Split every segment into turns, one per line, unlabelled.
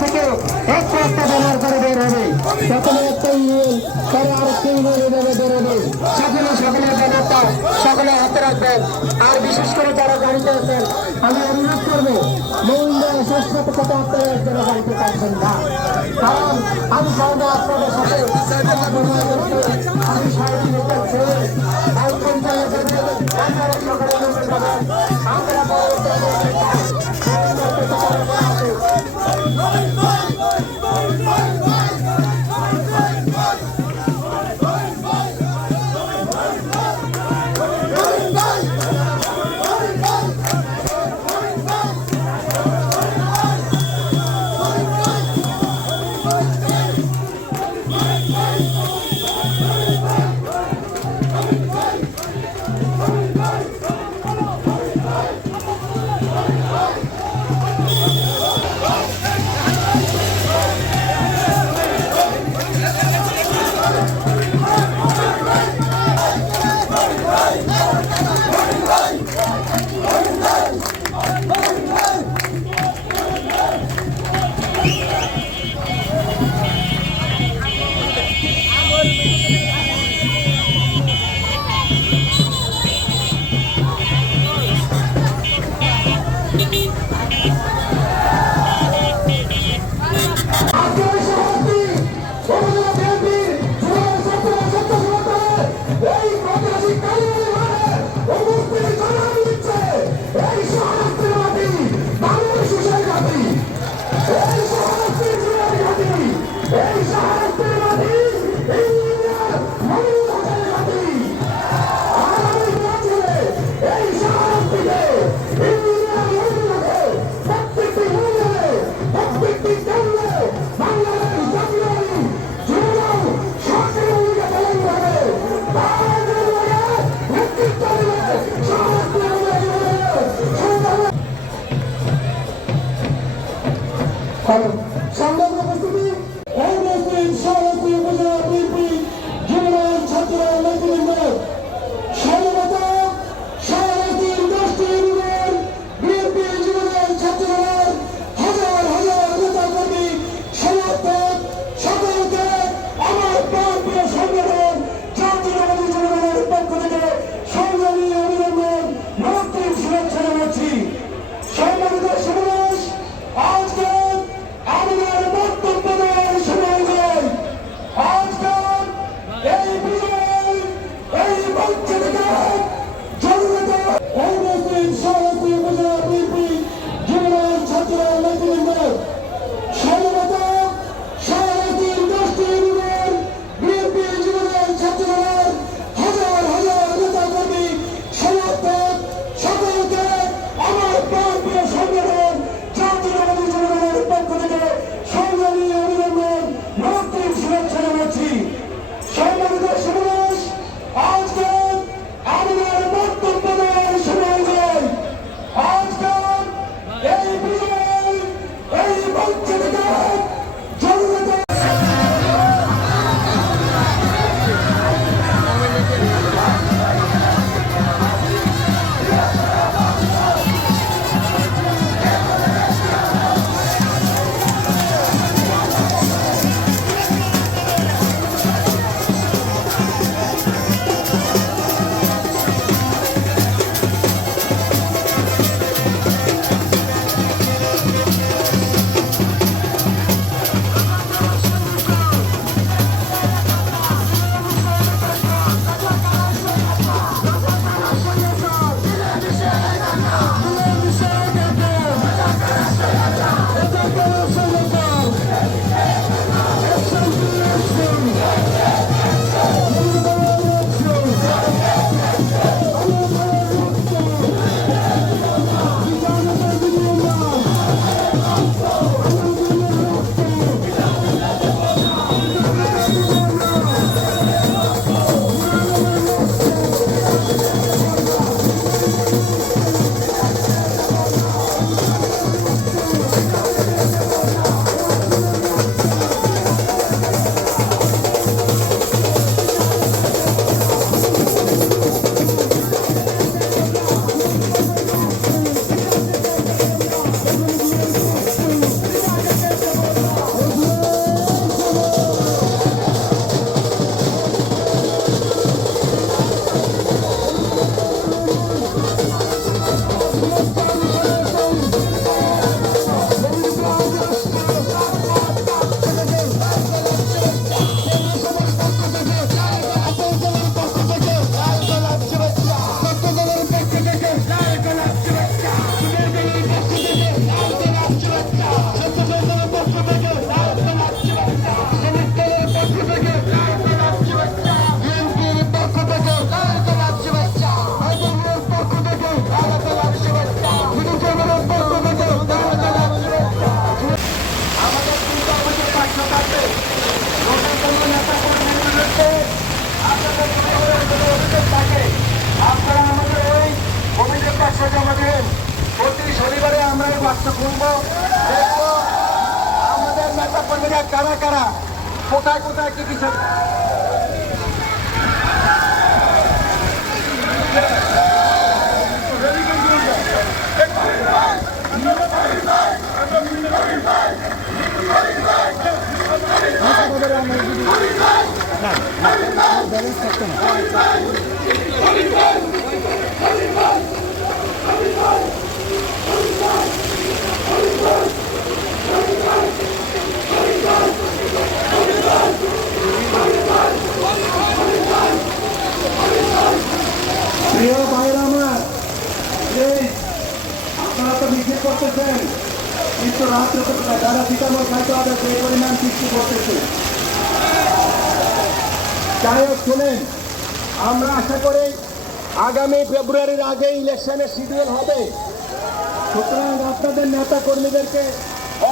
থেকে একটা বের হবে প্রথমে একটা ইউনিয়ন ইউনিয়ন এভাবে বের হবে সকলের ব্যানারটা সকলে হাতে আর বিশেষ করে যারা গাড়িতে আছেন আমি করব মহিলা শেষ সাথে আপনারা একজন গাড়িতে থাকবেন না কারণ আমি কথা সকলে আমরা এই
বাক্স খুলবো দেখব আমাদের নেতা কর্মীরা কারা কারা কোথায় কোথায় কি কিছু প্রিয় ভাইরা আমার প্লিজ আপনারা তো মিছিল করতেছেন কিন্তু রাত্রে তো যারা সীতামল খাইতে হবে সেই পরিমাণ বৃষ্টি করতেছে যাই হোক শুনেন আমরা আশা করি আগামী ফেব্রুয়ারির আগে ইলেকশনের শিডিউল হবে। সুতরাং আপনাদের নেতা কর্মীদেরকে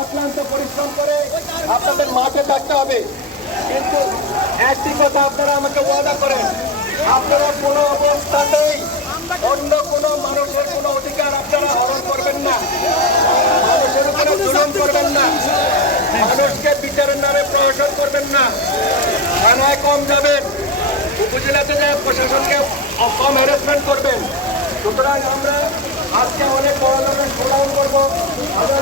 অক্লান্ত পরিশ্রম করে আপনাদের মাঠে থাকতে হবে। কিন্তু একটি কথা আপনারা আমাকে ওয়াদা করেন আপনারা কোনো অবস্থাতেই অন্য কোনো মানুষের কোনো অধিকার আপনারা হরণ করবেন না। মানুষের উপরে জুলুম করবেন না। মানুষকে বিচারের নামে প্রহসন করবেন না। থানায় কম যাবেন। উপজেলাতে যে প্রশাসনকে কম হ্যারাসমেন্ট করবেন, সুতরাং আমরা আজকে অনেক বড় ধরনের প্রোগ্রাম করব। আবার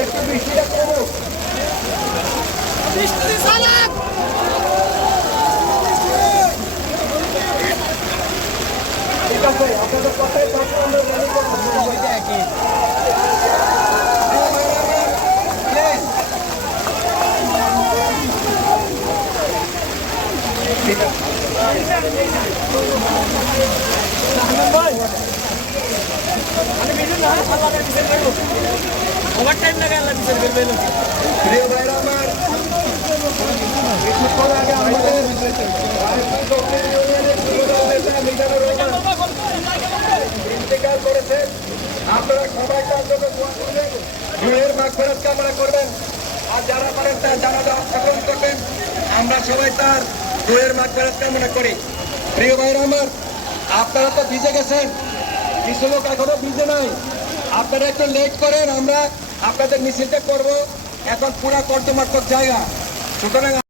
একটু বৃষ্টিটা কমুক
বৃষ্টি চালাক
ঠিক আছে আপনাদের কথাই থাকলে আমরা র্যালি করব Please. প্রিয় ভাইরা আমার কিছুক্ষণ আগে আমাদের ইন্তেকাল করেছেন আপনারা সবাই তার জন্য দোয়া করবেন রুহের মাগফিরাত কামনা করবেন আর যারা পারেন তার জানাজা অংশগ্রহণ করবেন আমরা সবাই তার রুহের মাগফিরাত কামনা করি প্রিয় ভাইরা আমার আপনারা তো ভিজে গেছেন। কিছু লোক এখনও ভিজে নাই। আপনারা একটু লেট করেন, আমরা আপনাদের মিছিলটা করব। এখন পুরা কর্তমার্থক জায়গা। সুতরাং